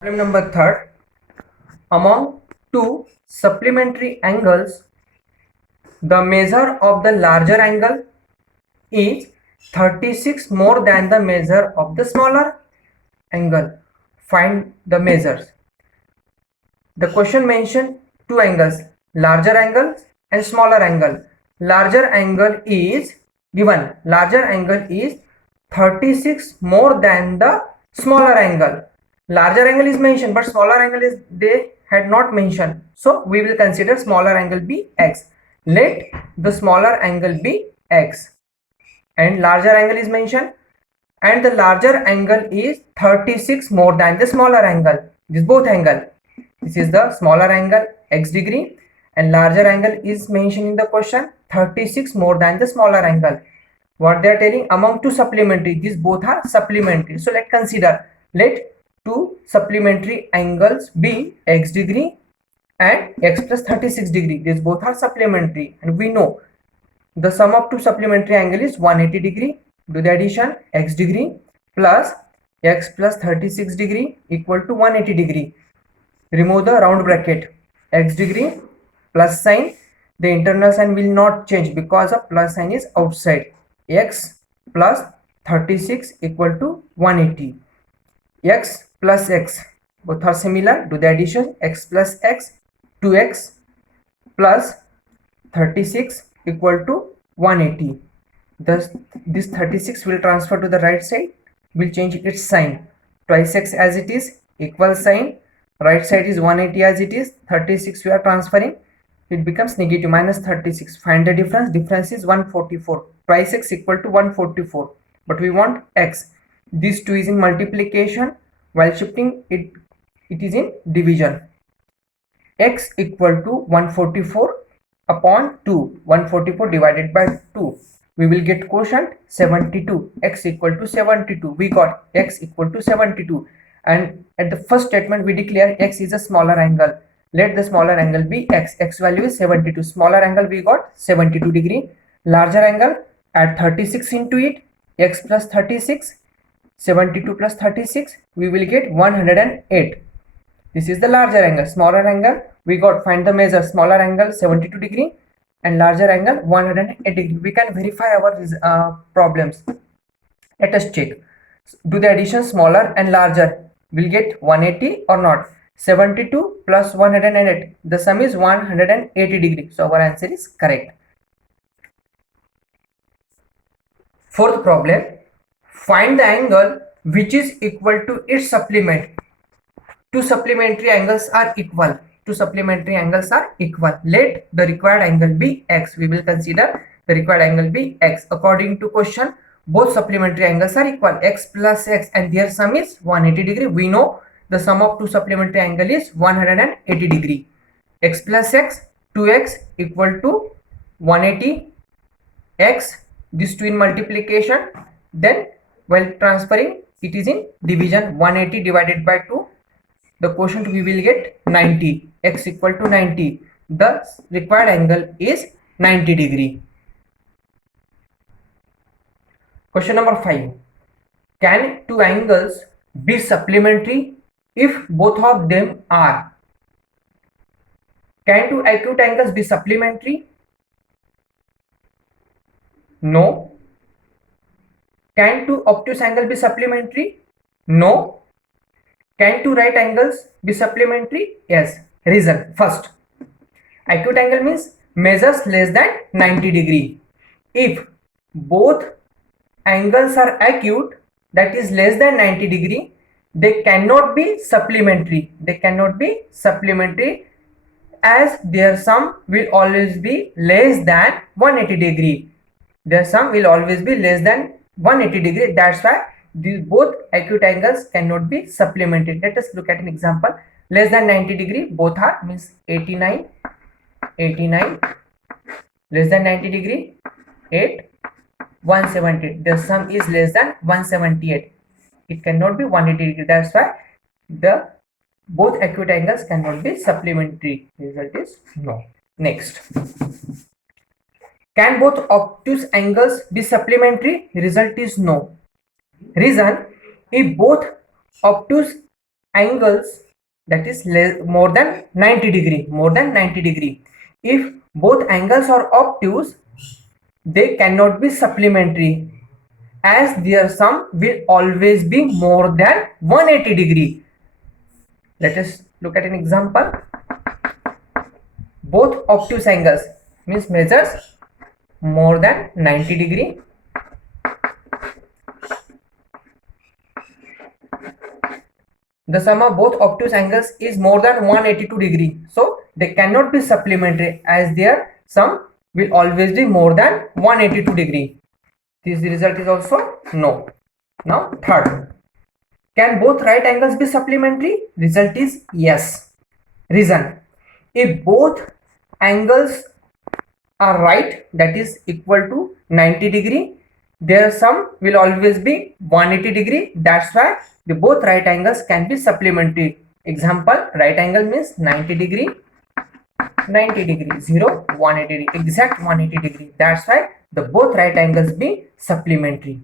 Problem number third. Among two supplementary angles, the measure of the larger angle is 36 more than the measure of the smaller angle. Find the measures. The question mentioned two angles, larger angle and smaller angle. Larger angle is given. Larger angle is 36 more than the smaller angle. Larger angle is mentioned, but smaller angle is they had not mentioned. So we will consider smaller angle be x. Let the smaller angle be x and larger angle is mentioned, and the larger angle is 36 more than the smaller angle. This both angle. This is the smaller angle x degree and larger angle is mentioned in the question 36 more than the smaller angle. What they are telling, among two supplementary, these both are supplementary. So let's consider, let two supplementary angles be x degree and x plus 36 degree. These both are supplementary and we know the sum of two supplementary angle is 180 degree. Do the addition, x degree plus x plus 36 degree equal to 180 degree. Remove the round bracket, x degree plus sign, the internal sign will not change because of plus sign is outside. X plus 36 equal to 180. X plus x, both are similar. Do the addition, x plus x, 2x plus 36 equal to 180. Thus this 36 will transfer to the right side, will change its sign. Twice x as it is, equal sign, right side is 180 as it is, 36 we are transferring, it becomes negative, minus 36. Find the difference. Difference is 144. Twice x equal to 144, but we want x. This 2 is in multiplication, while shifting it is in division. X equal to 144 upon 2, 144 divided by 2, we will get quotient 72. X equal to 72, we got x equal to 72, and at the first statement we declare x is a smaller angle. Let the smaller angle be x. X value is 72. Smaller angle we got 72 degree. Larger angle, add 36 into it, x plus 36, 72 plus 36, we will get 108. This is the larger angle. Smaller angle we got, find the measure. Smaller angle 72 degree and larger angle 108 degree. We can verify our problems. Let us check. Do the addition, smaller and larger, will get 180 or not. 72 plus 108, the sum is 180 degree. So our answer is correct. Fourth problem, find the angle which is equal to its supplement. Two supplementary angles are equal. Two supplementary angles are equal. Let the required angle be x. We will consider the required angle be x. According to question, both supplementary angles are equal, x plus x, and their sum is 180 degree. We know the sum of two supplementary angle is 180 degree. X plus x, 2x equal to 180 x. This 2 in multiplication, then while transferring it is in division. 180 divided by 2, the quotient we will get 90. X equal to 90. The required angle is 90 degree. Question number 5. Can two angles be supplementary if both of them are? Can two acute angles be supplementary? No. Can two obtuse angles be supplementary? No. Can two right angles be supplementary? Yes. Reason. First, acute angle means measures less than 90 degree. If both angles are acute, that is less than 90 degree, they cannot be supplementary. They cannot be supplementary, as their sum will always be less than 180 degree. Their sum will always be less than 180 degree. That's why these both acute angles cannot be supplemented. Let us look at an example. Less than 90 degree, both are, means 89, 89, less than 90 degree, 8, 178. The sum is less than 178. It cannot be 180 degree. That's why the both acute angles cannot be supplementary. Result is no. Next, can both obtuse angles be supplementary? Result is no. Reason, if both obtuse angles, that is more than 90 degree, more than 90 degree. If both angles are obtuse, they cannot be supplementary, as their sum will always be more than 180 degree. Let us look at an example. Both obtuse angles means measures more than 90 degree. The sum of both obtuse angles is more than 182 degree. So they cannot be supplementary, as their sum will always be more than 182 degree. This result is also no. Now third, can both right angles be supplementary? Result is yes. Reason: if both angles are right, that is equal to 90 degree, their sum will always be 180 degree. That's why the both right angles can be supplementary. Example, right angle means 90 degree, 90 degree, 0, 180 degree, exact 180 degree. That's why the both right angles be supplementary.